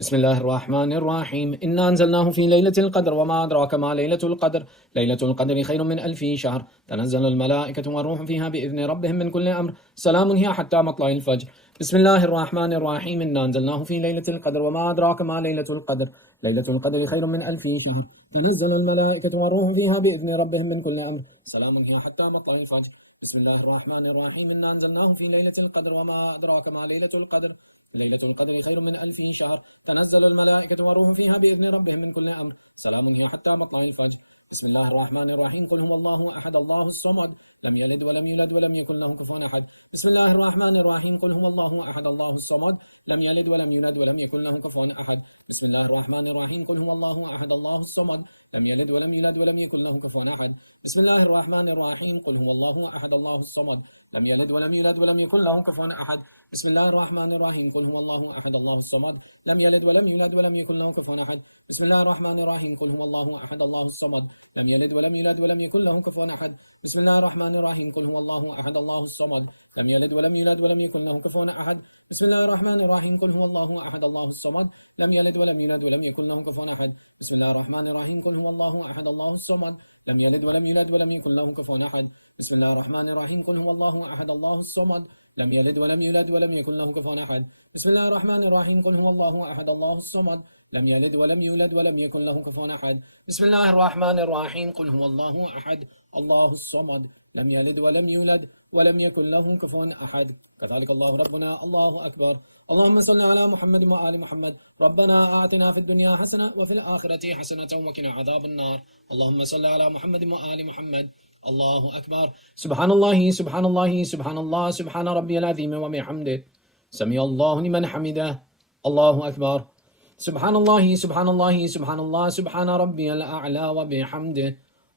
بسم الله الرحمن الرحيم إنا أنزلناه في ليلة القدر وما أدراك ما ليلة القدر ليلة القدر خير من 1000 شهر تنزل الملائكة والروح فيها بإذن ربهم من كل أمر سلام هي حتى مطلع الفجر بسم الله الرحمن الرحيم إنا أنزلناه في ليلة القدر وما أدراك ما ليلة القدر ليلة القدر خير من 1000 شهر. تنزل الملائكة والروح فيها بإذن ربهم من كل أمر. سلام هي حتى مطلع الفجر. بسم الله الرحمن الرحيم. إنا أنزلناه في ليلة القدر وما أدراك ما ليلة القدر. ليلة القدر خير من 1000 شهر. تنزل الملائكة والروح فيها بإذن ربهم من كل أمر. سلام هي حتى مطلع الفجر. بسم الله الرحمن الرحيم. قل هو الله أحد الله الصمد لم يلد ولم يولد ولم يكن له كفوا أحد. بسم الله الرحمن الرحيم. قل هو الله أحد الله الصمد لم يلد ولم يولد ولم يكن له كفوا أحد. بسم الله الرحمن الرحيم. قل هو الله أحد الله الصمد لم يلد ولم يولد ولم يكن له كفوا أحد. بسم الله الرحمن الرحيم. قل هو الله أحد الله الصمد لم يلد ولم يولد ولم يكن له كفوا أحد. بسم الله الرحمن الرحيم. قل هو الله أحد الله الصمد لم يلد ولم يولد ولم يكن له كفوا أحد. بسم الله الرحمن الرحيم. قل هو الله أحد الله الصمد لم يلد ولم يولد ولم يكن له كفوا أحد. بسم الله الرحمن الرحيم. قل هو الله أحد الله الصمد لم يلد ولم يولد ولم يكن له كفوا أحد. بسم الله الرحمن الرحيم. قل هو الله أحد الله الصمد لم يلد ولم يولد ولم يكن له كفوا أحد. بسم الله الرحمن الرحيم. قل هو الله أحد الله الصمد لم يلد ولم يولد ولم يكن له كفوا أحد. بسم الله الرحمن الرحيم. قل هو الله أحد الله الصمد لم يلد ولم يولد ولم يكن له كفوا أحد. بسم الله الرحمن الرحيم. قل هو الله أحد الله الصمد لم يلد ولم يولد ولم يكن له كفوا أحد. بسم الله الرحمن الرحيم. قل هو الله أحد الله الصمد لم يلد ولم يولد ولم يكن له كفوا أحد. كذلك الله ربنا. الله أكبر. اللهم صل على محمد وآل محمد. ربنا آتنا في الدنيا حسنة وفي الآخرة حسنة وقنا عذاب النار. اللهم صل على محمد وآل محمد. الله أكبر. سبحان الله سبحان الله سبحان الله سبحان ربي العظيم وبحمده. سمع الله لمن حمده. الله أكبر. سبحان الله سبحان الله سبحان الله سبحان ربي الأعلى وبحمده.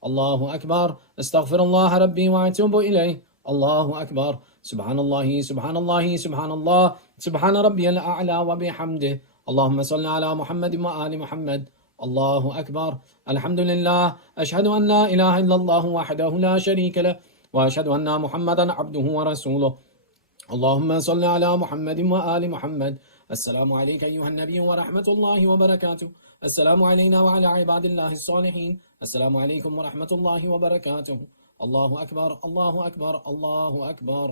الله أكبر. استغفر الله ربي وأتوب إليه. الله أكبر. سبحان الله سبحان الله سبحان الله سبحان ربي الأعلى وبحمده. اللهم صل على محمد وآل محمد. الله أكبر. الحمد لله. أشهد أن لا إله إلا الله وحده لا شريك له وأشهد أن محمدا عبده ورسوله. اللهم صل على محمد وآل محمد. السلام عليك أيها النبي ورحمة الله وبركاته. السلام علينا وعلى عباد الله الصالحين. السلام عليكم ورحمة الله وبركاته. الله أكبر الله أكبر الله أكبر.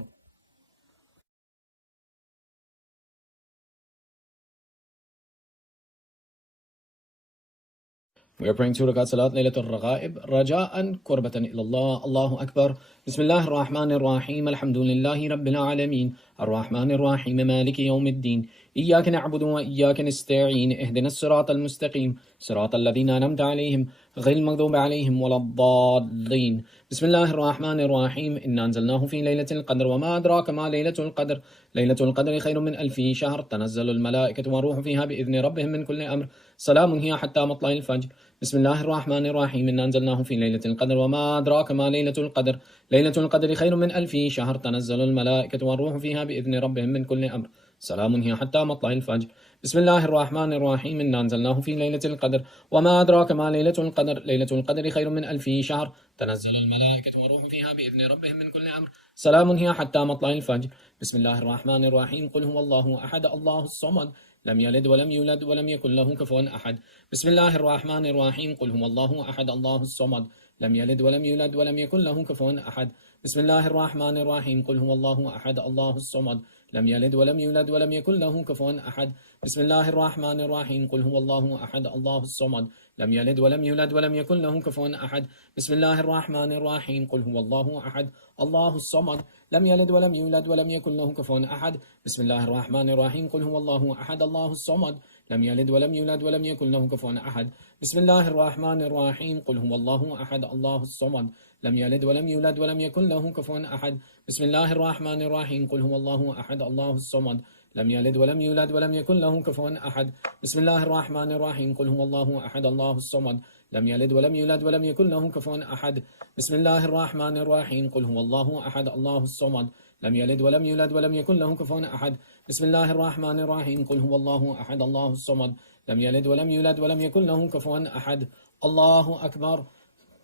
We are praying 2 rakat salat Laylatul Raghaib raja'an kurbatan ilallah. Allahu Akbar. Bismillahir Rahmanir Rahim. Alhamdulillahi Rabbil Alameen. Ar-Rahmanir Rahim. Maliki Yawmiddin. إياك نعبد وإياك نستعين. اهدنا الصراط المستقيم صراط الذين أنعمت عليهم غير المغضوب عليهم ولا الضالين. بسم الله الرحمن الرحيم. إنا أنزلناه في ليلة القدر وما أدراك ما ليلة القدر. ليلة القدر خير من 1000 شهر. تنزل الملائكة والروح فيها بإذن ربهم من كل أمر. سلام هي حتى مطلع الفجر. بسم الله الرحمن الرحيم. إنا أنزلناه في ليلة القدر وما أدراك ما ليلة القدر. ليلة القدر خير من 1000 شهر. تنزل الملائكة والروح فيها بإذن ربهم من كل أمر. سلام هي حتى مطلع الفجر. بسم الله الرحمن الرحيم. إنا أنزلناه في ليلة القدر وما أدراك ما ليلة القدر. ليلة القدر خير من 1000 شهر. تنزل الملائكة والروح فيها بإذن ربهم من كل أمر. سلام هي حتى مطلع الفجر. بسم الله الرحمن الرحيم. قل هو الله أحد الله الصمد لم يلد ولم يولد ولم يكن له كفوا أحد. بسم الله الرحمن الرحيم. قل هو الله أحد الله الصمد لم يلد ولم يولد ولم يكن له كفوا أحد. بسم الله الرحمن الرحيم. قل هو الله أحد الله الصمد لم يلد ولم يولد ولم يكن له كفوا أحد. بسم الله الرحمن الرحيم. قل هو الله أحد الله الصمد لم يلد ولم يولد ولم يكن له كفوا أحد. بسم الله الرحمن الرحيم. قل هو الله أحد الله الصمد لم يلد ولم يولد ولم يكن له كفوا أحد. بسم الله الرحمن الرحيم. قل هو الله أحد الله الصمد لم يلد ولم يولد ولم يكن له كفوا أحد. بسم الله الرحمن الرحيم. قل هو الله أحد الله الصمد لم يلد ولم يولد ولم يكن له كفوا أحد. بسم الله الرحمن الرحيم. قل هو الله أحد الله الصمد لم يلد ولم يولد ولم يكن له كفوا أحد. بسم الله الرحمن الرحيم. قل هو الله أحد الله الصمد لم يلد ولم يولد ولم يكن له كفوا أحد. بسم الله الرحمن الرحيم. قل هو الله أحد الله الصمد لم يلد ولم يولد ولم يكن له كفوا أحد. بسم الله الرحمن الرحيم. قل هو الله أحد الله الصمد لم يلد ولم يولد ولم يكن له كفوا أحد. الله أكبر.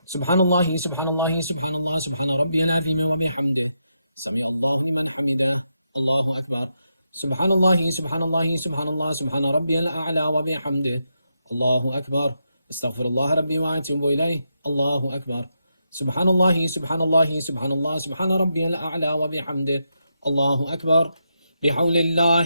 سبحان الله سبحان الله سبحان الله سبحان ربي العظيم وبحمده. سمع الله لمن حمده. الله أكبر. سبحان الله سبحان الله سبحان الله سبحان ربي الأعلى وبحمده. الله أكبر. استغفر الله ربي وأتوب إليه. الله أكبر. سبحان الله سبحان الله سبحان الله سبحان ربي الأعلى وبحمده. الله أكبر. بحول الله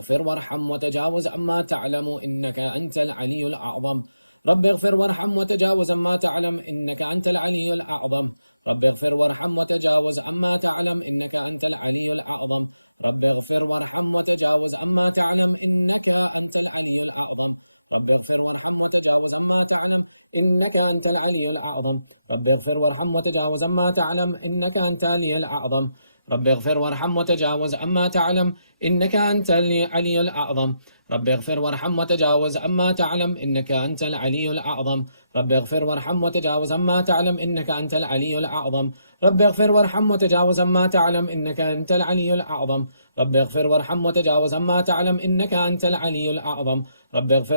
اغفر وارحم وتجاوز عما تعلم إنك أنت العلي الأعظم. رب اغفر وارحم وتجاوز عما تعلم إنك أنت العلي الأعظم. رب اغفر وارحم وتجاوز عما تعلم إنك أنت العلي الأعظم. رب اغفر وارحم وتجاوز عما تعلم إنك أنت العلي الأعظم. رب اغفر وارحم وتجاوز عما تعلم إنك أنت العلي الأعظم. رب اغفر وارحم وتجاوز عما تعلم إنك أنت العلي الأعظم. رب اغفر وارحم وتجاوز عما تعلم إنك أنت العلي الأعظم. رب اغفر وارحم وتجاوز عما تعلم إنك أنت العلي الأعظم. رب اغفر وارحم وتجاوز عما تعلم إنك أنت العلي الأعظم. رب اغفر وارحم وتجاوز عما تعلم إنك أنت العلي الأعظم. رب اغفر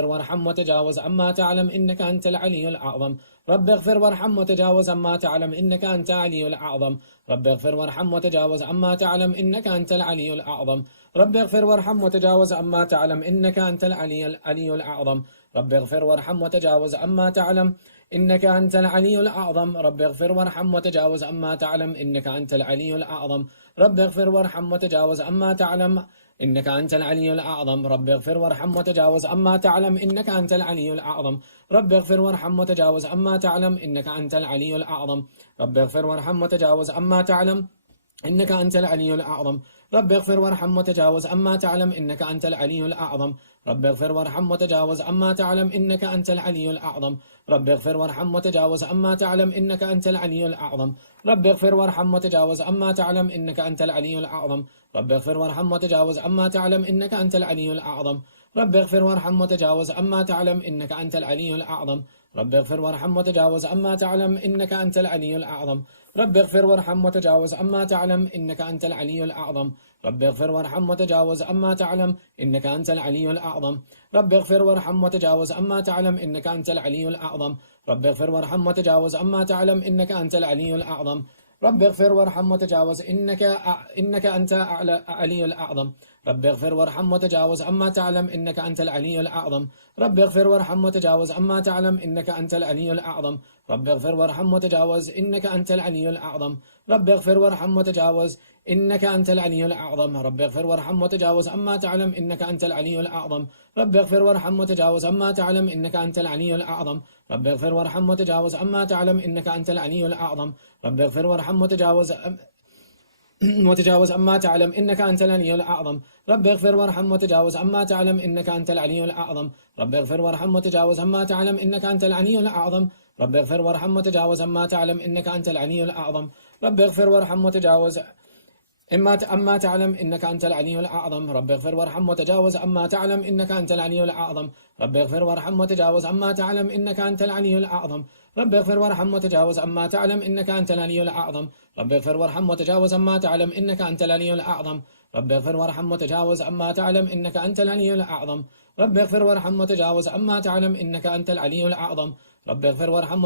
وارحم وتجاوز عما تعلم إنك أنت العلي الأعظم. رب اغفر وارحم وتجاوز عما تعلم إنك أنت العلي الأعظم. رب اغفر وارحم وتجاوز عما تعلم إنك أنت العلي الأعظم. رب اغفر وارحم وتجاوز عما تعلم إنك أنت العلي الأعظم. رب اغفر وارحم وتجاوز عما تعلم إنك أنت العلي الأعظم. رب اغفر وارحم وتجاوز عما تعلم إنك أنت العلي الأعظم. رب اغفر وارحم وتجاوز عما تعلم إنك أنت العلي الأعظم. رب اغفر وارحم وتجاوز عما تعلم إنك أنت العلي الأعظم. رب اغفر وارحم وتجاوز عما تعلم إنك أنت العلي الأعظم. رب اغفر وارحم وتجاوز عما تعلم إنك أنت العلي الأعظم. رب اغفر وارحم وتجاوز عما تعلم إنك أنت العلي الأعظم. رب اغفر وارحم وتجاوز عما تعلم إنك أنت العلي الأعظم. رب اغفر وارحم وتجاوز عما تعلم إنك أنت العلي الأعظم. رب اغفر وارحم وتجاوز عما تعلم إنك أنت العلي الأعظم. رب اغفر وارحم وتجاوز عما تعلم إنك أنت العلي الأعظم. رب اغفر وارحم وتجاوز عما تعلم إنك أنت العلي الأعظم. رب اغفر وارحم وتجاوز عما تعلم إنك أنت العلي الأعظم. رب اغفر وارحم وتجاوز عما تعلم إنك أنت العلي الأعظم. رب اغفر وارحم وتجاوز عما تعلم إنك أنت العلي الأعظم. رب اغفر وارحم وتجاوز عما تعلم إنك أنت العلي الأعظم. رب اغفر وارحم وتجاوز عما تعلم إنك أنت العلي الأعظم. رب اغفر وارحم وتجاوز عما تعلم إنك أنت العلي الأعظم. رب اغفر وارحم وتجاوز إنك أنت العلي الأعظم. رب اغفر وارحم وتجاوز عما تعلم إنك أنت العلي الأعظم. رب اغفر وارحم وتجاوز عما تعلم إنك أنت العلي الأعظم. رب اغفر وارحم وتجاوز إنك أنت العلي الأعظم. رب اغفر وارحم وتجاوز إنك أنت العلي الأعظم. رب اغفر وارحم وتجاوز عما تعلم إنك أنت العلي الأعظم. رب اغفر وارحم وتجاوز عما تعلم إنك أنت العلي الأعظم. رب اغفر وارحم وتجاوز عما تعلم إنك أنت العلي الأعظم. رب اغفر وارحم وتجاوز عما تعلم إنك أنت العلي الأعظم. رب اغفر وارحم وتجاوز عما تعلم إنك أنت العلي الأعظم. رب اغفر وارحم وتجاوز عما تعلم إنك أنت العلي الأعظم. رب اغفر وارحم وتجاوز عما تعلم إنك أنت العلي الأعظم. رب اغفر وارحم وتجاوز أما تعلم إنك أنت العلي الأعظم. رب اغفر وارحم وتجاوز أما تعلم إنك أنت العلي الأعظم. رب اغفر وارحم وتجاوز أما تعلم إنك أنت العلي الأعظم. رب اغفر وارحم وتجاوز أما تعلم إنك أنت العلي الأعظم. رب اغفر وارحم وتجاوز أما تعلم إنك أنت العلي الأعظم. رب اغفر وارحم وتجاوز أما تعلم إنك أنت العلي الأعظم. رب اغفر وارحم وتجاوز أما تعلم إنك أنت العلي الأعظم. رب اغفر وارحم وتجاوز أما تعلم إنك أنت العلي الأعظم. رب اغفر وارحم وتجاوز أما تعلم إنك أنت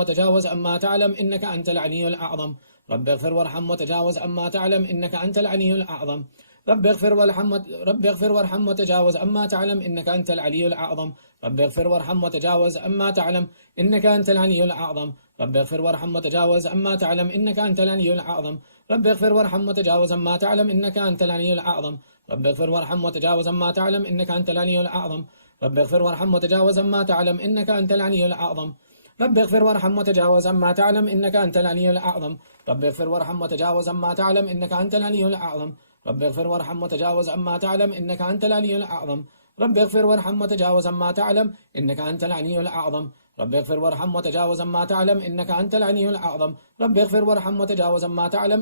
العلي الأعظم. رب اغفر وارحم وتجاوز أما تعلم إنك أنت العلي الأعظم. رب اغفر وارحم وتجاوز أما تعلم إنك أنت العلي الأعظم. رب اغفر وارحم وتجاوز أما تعلم إنك أنت العلي الأعظم. رب اغفر وارحم وتجاوز أما تعلم إنك أنت العلي الأعظم. رب اغفر وارحم وتجاوز أما تعلم إنك أنت العلي الأعظم. رب اغفر وارحم وتجاوز أما تعلم إنك أنت العلي الأعظم. رب اغفر وارحم وتجاوز أما تعلم إنك أنت العلي الأعظم. رب اغفر وارحم وتجاوز أما تعلم إنك أنت العلي الأعظم. رب اغفر وارحم وتجاوز أما تعلم إنك أنت العلي الأعظم. رب اغفر وارحم وتجاوز أما تعلم إنك أنت العلي الأعظم. رب اغفر وارحم وتجاوز أما تعلم إنك أنت العلي الأعظم. رب اغفر وارحم وتجاوز أما تعلم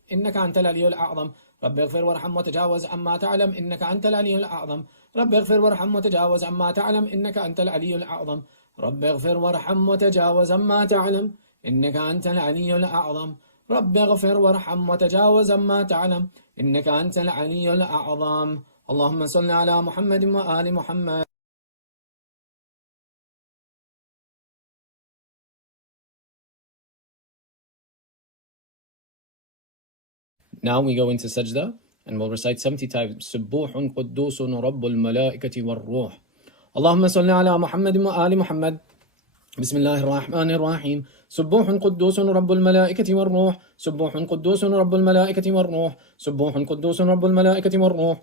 إنك أنت العلي الأعظم. رب اغفر وارحم وتجاوز أما تعلم إنك أنت العلي الأعظم. رب اغفر وارحم وتجاوز أما تعلم إنك أنت العلي الأعظم. رب اغفر وارحم وتجاوز أما تعلم إنك أنت العلي الأعظم. رب اغفر وارحم وتجاوز أما تعلم إنك أنت العلي الأعظم. اللهم صل على محمد وآل محمد. Now we go into sajda and we'll recite 70 times سبوح قدوس رب الملائكة والروح. اللهم صل على محمد وآل محمد. بسم الله الرحمن الرحيم. سبوح قدوس رب الملائكة والروح. سبوح قدوس رب الملائكة والروح. سبوح قدوس رب الملائكة والروح.